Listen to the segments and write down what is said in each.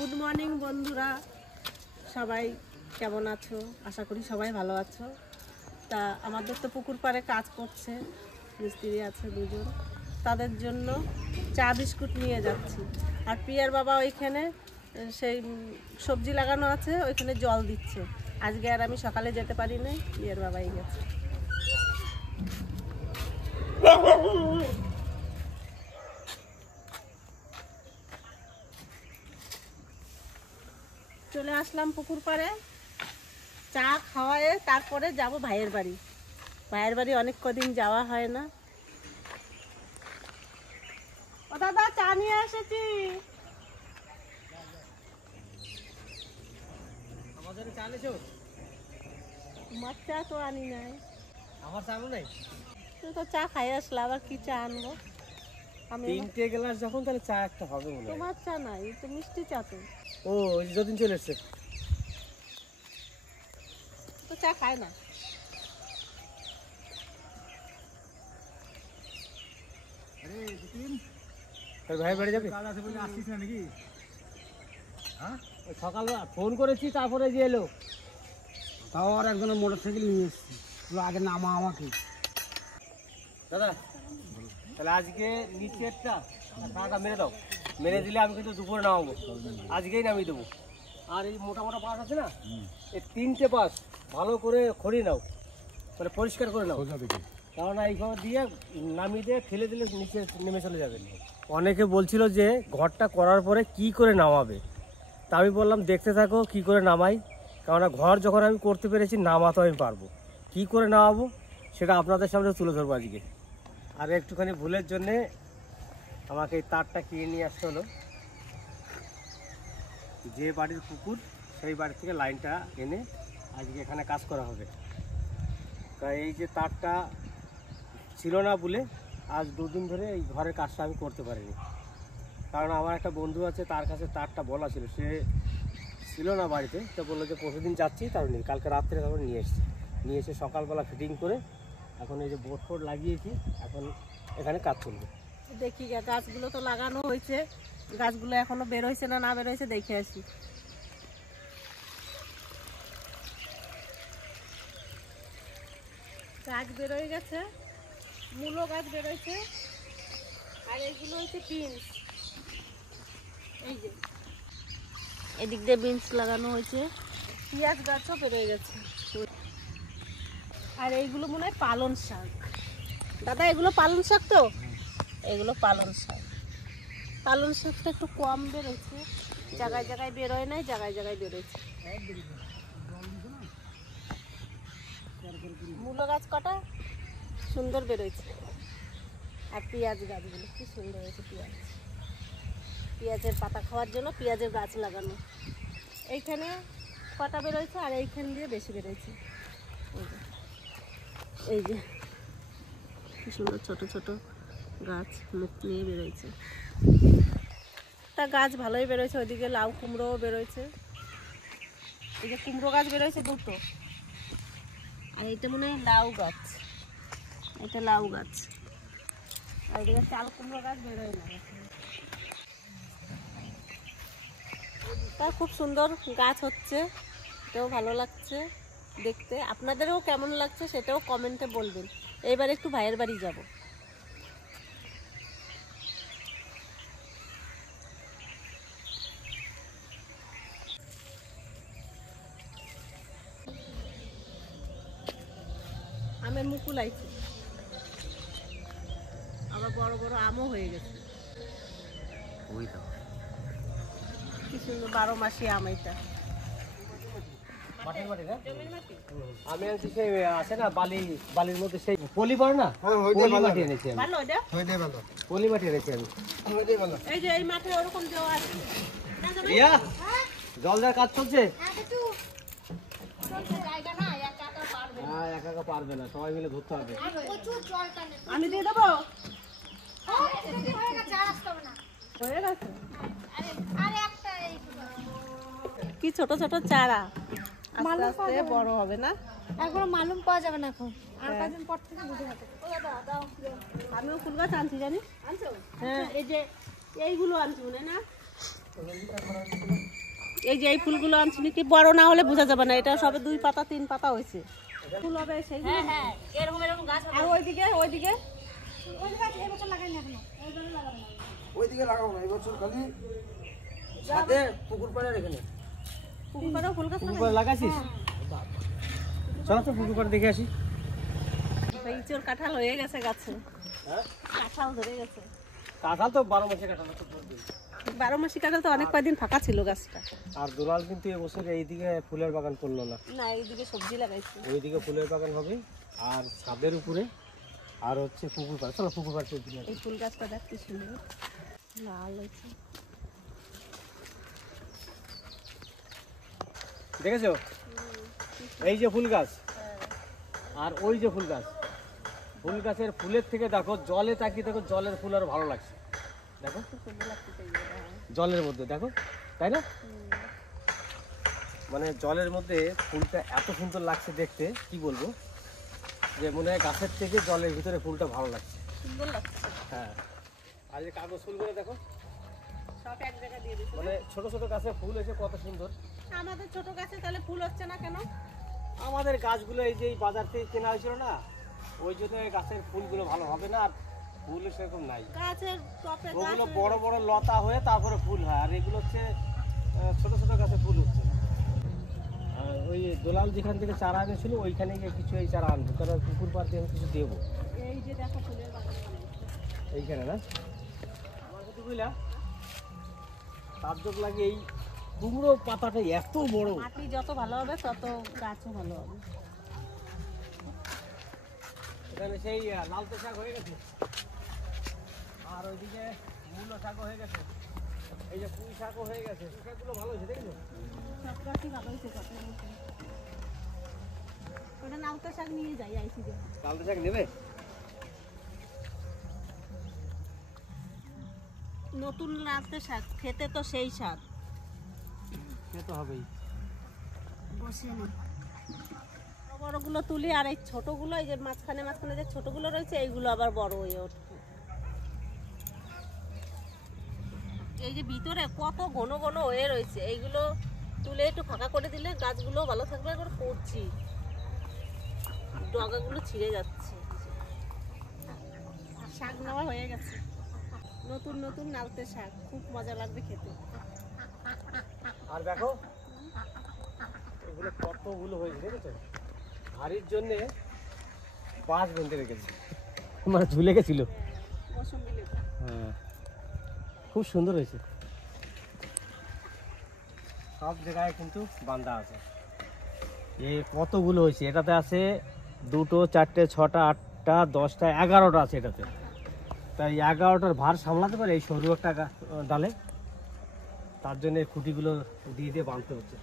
Good morning বন্ধুরা, সবাই কেমন আছো? আশা করি সবাই ভালো আছো। তা আমাদের তো পুকুর পাড়ে কাজ করছে, মিস্ত্রি আছে দুজন, তাদের জন্য চা বিস্কুট নিয়ে যাচ্ছি। আর পিয়ার বাবা ওইখানে সেই সবজি লাগানো আছে, ওইখানে জল দিচ্ছে। আজকে আর আমি সকালে যেতে পারি না, পিয়ার বাবাই গেছে। চলে আসলাম পুকুর পাড়ে, চা খাওয়ায়ে তারপরে যাব ভাইয়ের বাড়ি। ভাইয়ের বাড়ি অনেক কদিন যাওয়া হয় না। ও দাদা, চা নিয়ে এসেছি। আমাদের চা নিছো? তোমার চা তো আনি নাই। আমার চা নাই? তুই তো চা খাই আসলা, আবার কি চা আনবো? আমি 3টে গ্লাস যখন, তাহলে চা একটা হবে মনে হয়। তোমার চা নাই, তো মিষ্টি চা তো। ও যদিন চলে এসছে তো চা খায় না। ভাই বাড়ি যাবে? আসছিস না নাকি? হ্যাঁ, সকালবেলা ফোন করেছি, তারপরে যে এলো। তাও আর একজনের মোটর সাইকেল নিয়ে এসছি, আগে নামা আমাকে। দাদা, তাহলে আজকে নিচেরটা টাকা মেরে দাও। মেরে দিলে আমি কিন্তু দুপুরে নামাবো, আজকেই নামিয়ে দেবো। আর এই মোটা মোটা পাশ আছে না, এই 3টে পাশ ভালো করে খড়ি নাও, মানে পরিষ্কার করে নাও। কারণ এইভাবে দিয়ে নামিয়ে দিয়ে ফেলে দিলে নিচে নেমে চলে যাবে। অনেকে বলছিল যে ঘরটা করার পরে কি করে নামাবে, তা আমি বললাম দেখতে থাকো কি করে নামাই। কেননা ঘর যখন আমি করতে পেরেছি, নামাতে আমি পারবো। কি করে নামাবো সেটা আপনাদের সামনে তুলে ধরবো আজকে। আর একটুখানি ভুলের জন্যে আমাকে এই তারটা কিনে নিয়ে আসতে হলো। যে বাড়ির পুকুর, সেই বাড়ি থেকে লাইনটা এনে আজকে এখানে কাজ করা হবে। তাই এই যে তারটা ছিল না বলে আজ 2 দিন ধরে এই ঘরের কাজটা আমি করতে পারিনি। কারণ আমার একটা বন্ধু আছে, তার কাছে তারটা বলা ছিল, সে ছিল না বাড়িতে। তো বললো যে পরশুদিন যাচ্ছি, তার নেই। কালকে রাত্রে তারপর নিয়ে এসে সকালবেলা ফিটিং করে এখন এই যে বোর্ড ফোর্ড লাগিয়েছি, এখন এখানে কাজ চলবে। দেখি গাছগুলো তো লাগানো হয়েছে, গাছগুলো এখনো বের হয়েছে না বের হয়েছে দেখে আসি। গাছ বেরোয় গেছে, মূলো গাছ বেরোয়ছে, আর এইগুলো হচ্ছে বিনস। এই যে এদিক দিয়ে বিনস লাগানো হয়েছে, পেঁয়াজ গাছও বেরোয় গেছে। আর এইগুলো মনে হয় পালং শাক। দাদা, এগুলো পালং শাক তো? এগুলো পালং শাক। পালং শাকটা একটু কম বেরোচ্ছে, জায়গায় জায়গায় বেরোয় নাই, জায়গায় জায়গায় বেরোচ্ছে। মূলো গাছ কটা সুন্দর বেরোচ্ছে। আর পেঁয়াজ গাছগুলো কি সুন্দর হয়েছে। পেঁয়াজের পাতা খাওয়ার জন্য পেঁয়াজের গাছ লাগানো। এইখানে কটা বেরোচ্ছে, আর এইখান দিয়ে বেশি বেরোচ্ছে। এই যে কি সুন্দর ছোট ছোট গাছ মুখ নিয়ে বেরোচ্ছে। তা গাছ ভালোই বেরোচ্ছে। ওইদিকে লাউ কুমড়োও বেরোচ্ছে। এই যে কুমড়ো গাছ বেরোচ্ছে 2টো, আর এটা মনে হয় লাউ গাছ। এটা লাউ গাছ। আর এদিকে চাল কুমড়ো গাছ বেরোয় না। তা খুব সুন্দর গাছ হচ্ছে, এটাও ভালো লাগছে দেখতে। আপনাদেরও কেমন লাগছে সেটাও কমেন্টে বলবেন। এইবার একটু ভাইয়ের বাড়ি যাব। আমের মুকুল আইছে, আবার বড় বড় আমও হয়ে গেছে। কি সুন্দর 12 মাসি আম। এটা আমি আনছি সেই আছে না বালির মধ্যে সেই পলি পড়ে না, পলি মাটি এনেছি আমি। ভালো এটা, পলি মাটি এনেছি আমি। এই যে এই মাঠে ওরকম দেওয়া আছে। রিয়া, জল দেওয়ার কাজ চলছে? হ্যাঁ, একা একা পারবে না, সবাই মিলে ধরতে হবে। আমি দিয়ে দেবো। হয়ে গেছে। কি ছোট ছোট চারা, আস্তে আস্তে বড় হবে না? একবার মালুম পাওয়া যাবে না এখন, আর কয়েকদিন পর থেকে বুঝে যাবে। আমিও ফুল গাছ আনছি, জানি। হ্যাঁ, এই যে এইগুলো আনছি মনে না। এই যে এই ফুলগুলো আনছি নাকি বড় না হলে বোঝা যাবে না, এটা সবে 2 পাতা 3 পাতা হয়েছে। ফুল হবে সেই। হ্যাঁ হ্যাঁ, এরকম এরকম গাছ হবে। আর ওইদিকে ওইদিকে লাগাবো না, এই বছর খালি ছাদে পুকুর পাড়ের এখানে পুকুর পাড়ে ফুল গাছ পুকুর পাড়ে লাগাইছিস? চলো তো পুকুর পাড়ে দেখে আসি। ইঁচড় কাঁঠাল হয়ে গেছে গাছে। হ্যাঁ, কাঁঠাল ধরে গেছে। কাঁঠাল তো 12 মাসে কাঁঠাল তো 12 মাসি কাঁঠাল তো অনেক কয়েকদিন ফাঁকা ছিল গাছটা। আর দুলাল কিন্তু এবছর এইদিকে ফুলের বাগান করলো না, না এইদিকে সবজি লাগাইছে। ওইদিকে ফুলের বাগান হবে আর ছাদের উপরে আর হচ্ছে পুকুর পাড়। চলো পুকুর পাড় থেকে এই ফুল গাছটা দেখ কি সুন্দর লাল হয়েছে। দেখেছো এই যে ফুল গাছ আর ওই যে ফুল গাছ, ফুল গাছের ফুলের থেকে দেখো জলে তাকিয়ে দেখো, জলের ফুল আর ভালো লাগছে। দেখো জলের মধ্যে দেখো, তাই না? মানে জলের মধ্যে ফুলটা এত সুন্দর লাগছে দেখতে, কি বলবো, যে মনে হয় গাছের থেকে জলের ভিতরে ফুলটা ভালো লাগছে, সুন্দর লাগছে। হ্যাঁ। আর এই কাগজ ফুলগুলো দেখো, সব এক জায়গায় দিয়ে দিছে। মানে ছোট ছোট গাছে ফুল এসে কত সুন্দর। আমাদের ছোট গাছে তাহলে ফুল হচ্ছে না কেন? আমাদের গাছগুলো এই যে এই বাজার থেকে কেনা হয়েছিল না, ওই জন্য গাছের ফুলগুলো ভালো হবে না, আর ফুল সেরকম নাই। গাছের টপে ওগুলো বড় বড় লতা হয়ে তারপরে ফুল হয়, আর এগুলো হচ্ছে ছোট ছোট গাছে ফুল হচ্ছে। আর ওই দোলাল যেখান থেকে চারা এনেছিল ওইখানে গিয়ে কিছু এই চারা আনবো, কারণ পুকুর পাড় দিয়ে আমি কিছু দেবো এই যে দেখো ফুলের বাগান বানাইছে। এইখানে না। আমার কিন্তু বুঝলা তাজ্জব লাগে, এই কুমড়ো পাতাটা এত বড়। মাটি যত ভালো হবে তত গাছও ভালো হবে। এখানে সেই লালতে শাক হয়ে গেছে, আর ওইদিকে মূলো শাকও হয়ে গেছে, এই যে পুঁই শাকও হয়ে গেছে। পুঁই শাকগুলো ভালো হয়েছে দেখেছো? সব গাছই ভালো হয়েছে কত মতো। ওটা নালতা শাক নিয়ে যাই আইসি যে। লালতে শাক নেবে? নতুন নালতা শাক খেতে তো সেই স্বাদ। সে তো হবেই। বসে নি বড়গুলো তুলি, আর এই ছোটগুলো এই যে মাঝখানে মাঝখানে যে ছোটগুলো রয়েছে এইগুলো আবার বড় হয়ে ওঠে। এই যে ভিতরে কত ঘন ঘন হয়ে রয়েছে, এইগুলো তুলে একটু ফাঁকা করে দিলে গাছগুলো ভালো থাকবে। একবার করছি, ডগাগুলো ছিঁড়ে যাচ্ছে। শাক নেওয়া হয়ে গেছে, নতুন নতুন নালতে শাক, খুব মজা লাগবে খেতে। আর দেখো এগুলো কতগুলো হয়েছে দেখেছো? হাড়ির জন্যে বাঁশ বেঁধে রেখেছে, মানে ঝুলে গেছিল। মৌসুমী লেবু। হ্যাঁ, খুব সুন্দর হয়েছে। সব জায়গায় কিন্তু বান্ধা আছে। এই কতগুলো হয়েছে, এটাতে আছে 2, 4, 6, 8, 10, 11টা আছে এটাতে। তাই 11টার ভার সামলাতে পারে এই সরু একটা ডালে, তার জন্য এই খুঁটিগুলো দিয়ে দিয়ে বাঁধতে হচ্ছে।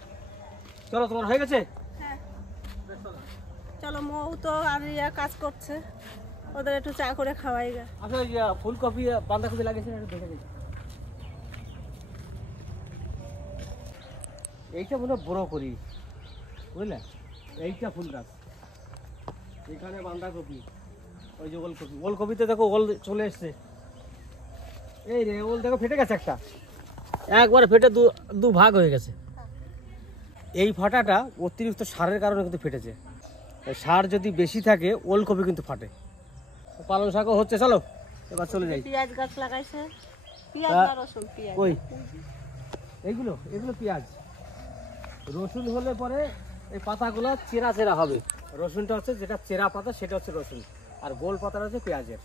চলো তোমার হয়ে গেছে? হ্যাঁ চলো, মৌ তো আর ইয়া কাজ করছে, ওদের একটু চা করে খাওয়াই গা। আচ্ছা ওই ফুলকপি বাঁধাকপি লাগিয়েছেন একটু দেখে দিই। এইটা মনে হয় বড় করি, বুঝলে? এইটা ফুল গাছ, এখানে বাঁধাকপি, ওই যে ওলকপি। ওলকপিতে দেখো ওল চলে এসছে, এই রে ওল দেখো ফেটে গেছে, একটা একবারে ফেটে দু ভাগ হয়ে গেছে। এই ফাটাটা অতিরিক্ত সারের কারণে কিন্তু ফেটেছে। সার যদি বেশি থাকে ওলকপি কিন্তু ফাটে। পালং শাকও হচ্ছে, চলো এবার চলে যাই। পেঁয়াজ গাছ লাগাইছে, পেঁয়াজ না রসুন, পেঁয়াজ। কই এইগুলো? এগুলো পেঁয়াজ। রসুন হলে পরে এই পাতাগুলো চেরা চেরা হবে। রসুনটা হচ্ছে যেটা চেরা পাতা, সেটা হচ্ছে রসুন, আর গোল পাতাটা হচ্ছে পেঁয়াজের।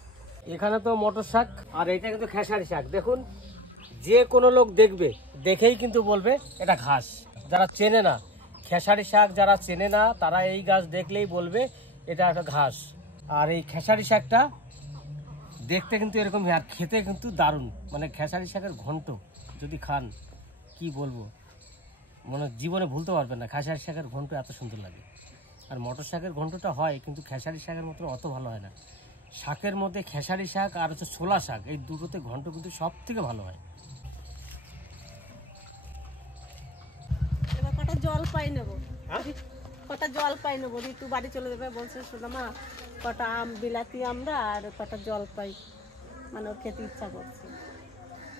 এখানে তো মটর শাক, আর এটা কিন্তু খেসারি শাক। দেখুন, যে কোনো লোক দেখবে দেখেই কিন্তু বলবে এটা ঘাস। যারা চেনে না খেসারি শাক, যারা চেনে না তারা এই গাছ দেখলেই বলবে এটা একটা ঘাস। আর এই খেসারি শাকটা দেখতে কিন্তু এরকম, আর খেতে কিন্তু দারুণ। মানে খেসারি শাকের ঘন্ট যদি খান, কি বলবো, মানে জীবনে ভুলতে পারবেন না। খেসারি শাকের ঘন্ট এত সুন্দর লাগে। আর মটর শাকের ঘন্টটা হয়, কিন্তু খেসারি শাকের মতো অত ভালো হয় না। শাকের মধ্যে খেসারি শাক আর হচ্ছে ছোলা শাক, এই দুটোতে ঘন্ট কিন্তু সব থেকে ভালো হয়। এবার কটা জলপাই নেবো, কটা জলপাই নেবো। ঋতু বাড়ি চলে যাবে, বলছে শোনা মা কটা আম, বিলাতি আমরা আর কটা জলপাই, মানে ওর খেতে ইচ্ছা করছে।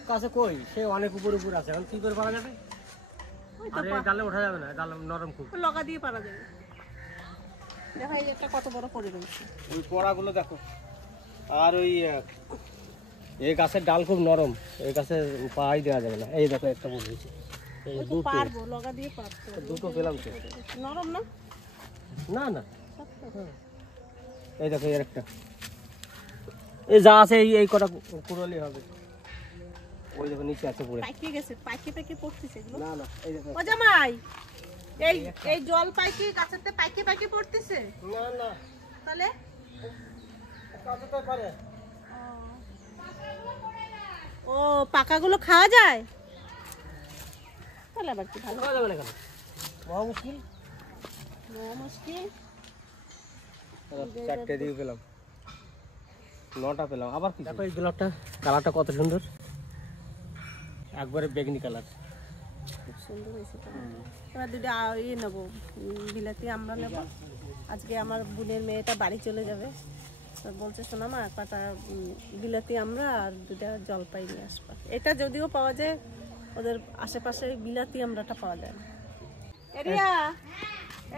কাছে কই, সে অনেক উপর উপর আছে, এখন কি করে পারা যাবে? ওই তো আরে ডালে ওঠা যাবে না, ডাল নরম খুব। লগা দিয়ে পারা যাবে। দেখো এই যে একটা কত বড় করে রয়েছে। ওই পড়াগুলো দেখো। আর ওই এই গাছের ডাল খুব নরম, এই গাছে পাই দেওয়া যাবে না। এই দেখো একটা বসেছে, এই ওই তো দুটো পারবো, লগা দিয়ে পারতে হবে। দুটো পেলাম তো। নরম না? না না, শক্ত। এই দেখো এর একটা, এই যা আছে এই কটা কুড়োলি হবে। ওই দেখো নিচে আছে পড়ে। পাইকে গেছে, পাইকে পড়তেছে এগুলো। না না, এই দেখো। ও জামাই, এই জল পাইকে গাছেতে পাইকে পড়তেছে। না না, তাহলে কাটতে পারে। ও পাকাগুলো খাওয়া যায়? তাহলে আবার কি ভালো। খাওয়া যাবে না কেন? মহা মুশকিল। মুশকিল। চারটে দিয়ে পেলাম, 9টা পেলাম। আবার কি দেখো এই গোলাপটা, কালারটা কত সুন্দর, একবারে বেগনি কালার। খুব সুন্দর হয়েছে। এবার দুটো ইয়ে নেবো, বিলাতি আমরা নেবো। আজকে আমার বোনের মেয়েটা বাড়ি চলে যাবে, তো বলছে শোনামা কটা বিলাতি আমরা আর দুটা জলপাই নিয়ে আসবা। এটা যদিও পাওয়া যায়, ওদের আশেপাশে বিলাতি আমরাটা পাওয়া যায় না। এরিয়া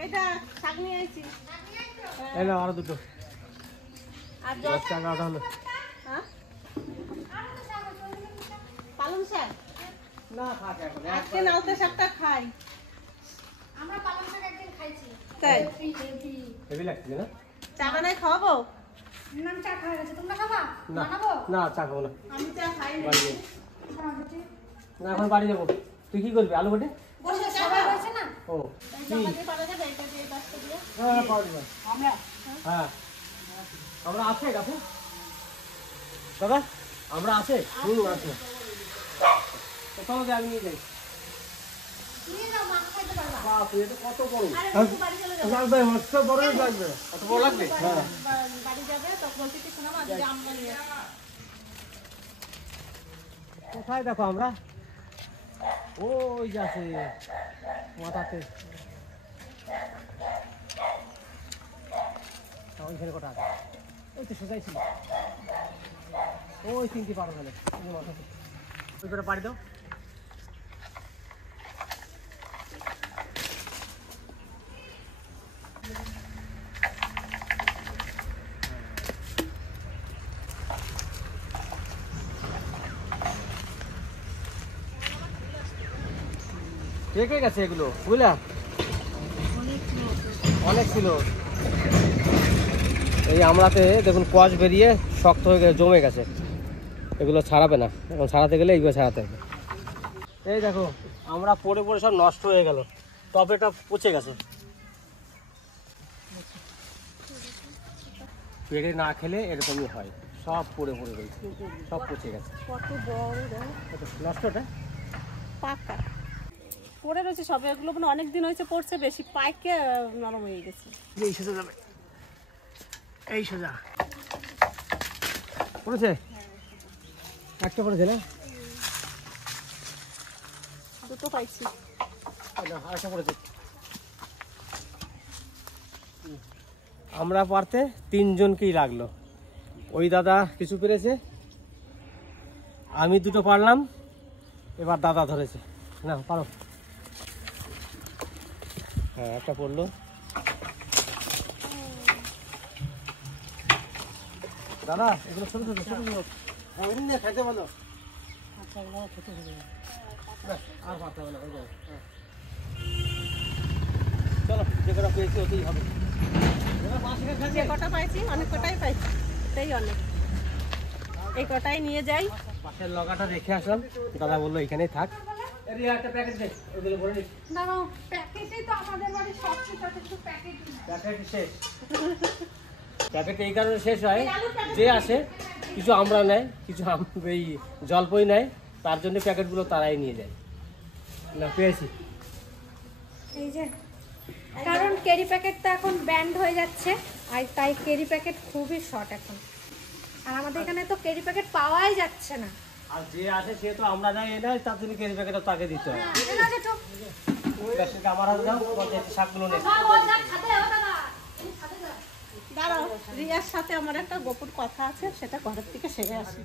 এইটা শাক নিয়ে আইছি। এই নাও আরো দুটো। আর 10 টাকা হলো। হ্যাঁ পালং শাক না খাক এখন। আজকে নালতে শাকটা খাই। আমরা পালং শাক একদিন খাইছি। তাই হেভি লাগছে না? চা বানাই খাওয়াবো? নাম চা খাওয়া গেছে, তোমরা খাবা? না বানাবো? না, চা খাবো না, আমি চা খাই না। বাড়ি যাবো। না এখন বাড়ি যাবো। তুই কি করবি? আলু বটে? বসে চা সবাই খাও। হয়েছে না? ও জমা দিয়ে পারা যাবে এটা দিয়ে পাঁচটা দিয়ে। হ্যাঁ পাওয়া যাবে। হ্যাঁ আমরা আছে কাছে দাদা, আমরা আছে। আছে। কোথাও যে আমি নিয়ে যাই। নিয়ে যাও, মাছ খাইতে পারবা। বাপ রে, এটা কত বড়। আরে বাবু বাড়ি চলে যাবে। লাগবে মাছটা বড়ই লাগবে। কত বড় লাগবে? হ্যাঁ। বাড়ি যাবে তখন বলছি কি শোনামা আজকে আমরা নিয়ে আসবো। কোথায় দেখো আমরা? ওই যে আছে মাথাতে। ওইখানে কটা আছে? ওই তো সোজাই ছিল। ওই 3টি পারো গেলে মাথাতে। ওই করে পাড়ি দাও। কে গেছে এগুলো বুঝলা? অনেক ছিল। এই আমরাতে দেখুন কষ বেরিয়ে শক্ত হয়ে গেছে, জমে গেছে। এগুলো ছাড়াবে না, এখন ছাড়াতে গেলে এইগুলো ছাড়াতে হবে। এই দেখো আমরা পড়ে পড়ে সব নষ্ট হয়ে গেল, টপেটা পচে গেছে। পেড়ে না খেলে এরকমই হয়, সব পড়ে পড়ে রয়েছে, সব পচে গেছে। কত বড় দেখো, এটা নষ্টটা পাকা পড়ে রয়েছে সব। এগুলো মানে অনেক দিন হয়েছে পড়ছে, বেশি পাইকে নরম হয়ে গেছে। এই সোজা যাবে, এই সোজা পড়েছে, একটা পড়েছে না? দুটো পাইছি। আরেকটা পড়েছে। আমরা পারতে 3 জনকেই লাগলো। ওই দাদা কিছু পেরেছে, আমি দুটো পারলাম, এবার দাদা ধরেছে। না পারো। হ্যাঁ একটা পড়লো। দাদা এগুলো ছোট ছোট ছোট ছোট। হ্যাঁ এমনি খাইতে ভালো। আচ্ছা এগুলো ছোট ছোট। ব্যাস, আর পারতে হবে না, হয়ে যাবে। হ্যাঁ। চলো যে কটা পেয়েছি ওতেই হবে। যে কটা পাইছি অনেক কটাই পাইছি, এটাই অনেক। এই কটাই নিয়ে যাই। পাশের লগাটা রেখে আসলাম, দাদা বললো এখানেই থাক। একটা প্যাকেট দে, ওগুলো ভরে নিস। দাঁড়াও, প্যাকেটেই তো আমাদের বাড়ির সবচেয়ে তাতে একটু প্যাকেটই না। প্যাকেট শেষ। প্যাকেট এই কারণে শেষ হয়, যে আসে কিছু আমরা নেয়, কিছু এই জলপই নেয়, তার জন্য প্যাকেটগুলো তারাই নিয়ে যায়। না পেয়েছি। এই যে কারণ ক্যারি প্যাকেটটা এখন ব্যান্ড হয়ে যাচ্ছে, আর তাই ক্যারি প্যাকেট খুবই শর্ট এখন। আর আমাদের এখানে তো ক্যারি প্যাকেট পাওয়াই যাচ্ছে না। আর যে আসে সে তো আমরা যাই এনে, তার জন্য ক্যারি প্যাকেটটা তাকে দিতে হয়। আমার হাতে দাও, তোমার যে শাকগুলো নেই। দাঁড়াও, রিয়ার সাথে আমার একটা গোপন কথা আছে, সেটা ঘরের থেকে সেরে আসি।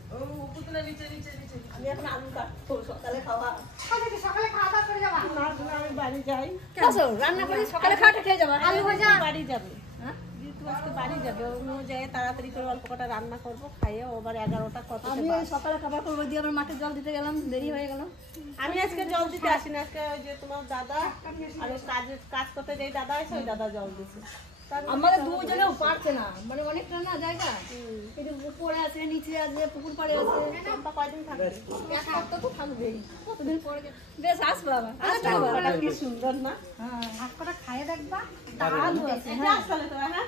আমি এখন আলু কাটবো, সকালে খাওয়া। সকালে খাওয়া দাওয়া করে যাবা? না, না, আমি বাড়ি যাই। রান্না করে সকালে খাওয়াটা খেয়ে যাবা? আলু ভাজা? বাড়ি যাবে, ঋতু আজকে বাড়ি যাবে, অন্য যায় তাড়াতাড়ি করে অল্প কটা রান্না করবো, খাইয়ে ও আবার 11টা কত আমি সকালে খাবার করবো দিয়ে আবার মাঠে জল দিতে গেলাম, দেরি হয়ে গেল। আমি আজকে জল দিতে আসি না, আজকে ওই যে তোমার দাদা আর ওই কাজ করতে যেই দাদা আছে ওই দাদা জল দিচ্ছে। আমাদের দুজনেও পারছে না, মানে অনেকটা না জায়গা, কিন্তু উপরে আছে, নিচে আছে, পুকুর পাড়ে আছে। চম্পা কয়দিন থাকবে? এক সপ্তাহ তো থাকবেই, কতদিন পরে বেশ আসবো আবার। চম্পাটা কি সুন্দর না? হ্যাঁ, ভাত কটা খাইয়ে দেখবা? আলু আছে। এই যে আসলে তো, হ্যাঁ?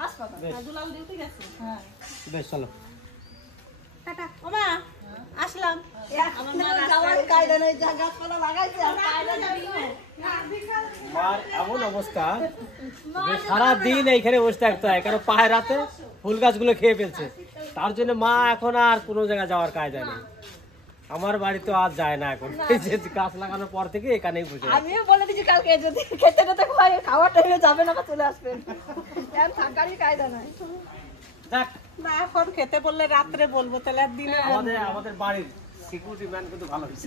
হাসপাতাল। আর দুলাল ডিউটি গেছে। হ্যাঁ, বেশ চলো। টাটা। ওমা, আসলাম। যাওয়ার কায়দা নেই, যা গাছপালা লাগাইছে আর মার এমন অবস্থা যে সারাদিন এইখানে বসে থাকতে হয়, কারণ পায়ের রাতে ফুল গাছগুলো খেয়ে ফেলছে। তার জন্য মা এখন আর কোনো জায়গায় যাওয়ার কায়দা নেই। আমার বাড়িতে আর যায় না এখন, এই যে গাছ লাগানোর পর থেকে এখানেই বসে আছে। আমিও বলে দিচ্ছি কালকে যদি খেতে টেতে খাওয়ার টাইমে যাবে না বা চলে আসবেন, আর থাকারই কায়দা নাই। যাক, না, এখন খেতে বললে রাত্রে বলবো, তাহলে আর দিনে আমাদের বাড়ির সিকিউরিটি ম্যান কিন্তু ভালো হয়েছে।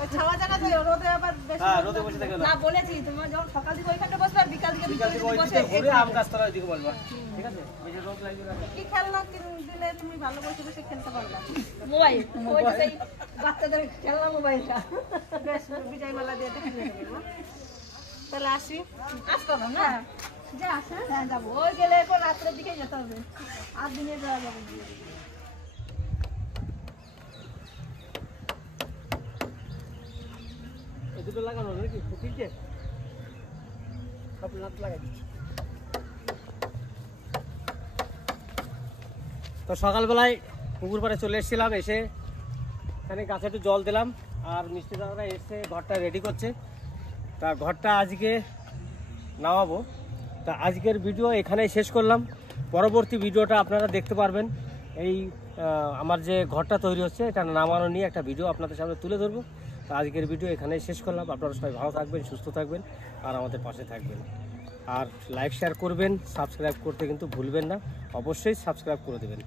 ওই ছাওয়া জায়গা যায়, রোদে আবার বেশি হ্যাঁ, রোদে বসে থাকে না। না বলেছি তোমার যখন সকাল দিকে ওইখানটা বসবে আর বিকাল দিকে বিকাল থেকে ওই দিকে ঘুরে আম গাছ তলায় দিকে বলবা, ঠিক আছে? এই যে রোদ লাগবে না। কি খেলনা দিলে তুমি ভালো বসে বসে খেলতে পারবে। মোবাইল, ওই যে সেই বাচ্চাদের খেলনা মোবাইলটা। বেশ, বিজয় মালা দিয়ে দেখে দেবো। তাহলে আসি। আসতে হবে না? যা আসে, হ্যাঁ যাবো। ওই গেলে এখন রাত্রের দিকে যেতে হবে, আর দিনে যাওয়া যাবে না। এই দুটো লাগানো নাকি তিনটে সব লাট লাগাই দিচ্ছি। তো সকালবেলায় পুকুর পাড়ে চলে এসেছিলাম, এসে এখানে গাছে একটু জল দিলাম, আর মিষ্টি দাদারা এসে ঘরটা রেডি করছে। তা ঘরটা আজকে নামাবো। তা আজকের ভিডিও এখানেই শেষ করলাম। পরবর্তী ভিডিওটা আপনারা দেখতে পারবেন। এই আমার যে ঘরটা তৈরি হচ্ছে এটা নামানো নিয়ে একটা ভিডিও আপনাদের সামনে তুলে ধরবো। তো আজকের ভিডিও এখানেই শেষ করলাম। আপনারা সবাই ভালো থাকবেন, সুস্থ থাকবেন, আর আমাদের পাশে থাকবেন। আর লাইক শেয়ার করবেন, সাবস্ক্রাইব করতে কিন্তু ভুলবেন না, অবশ্যই সাবস্ক্রাইব করে দেবেন।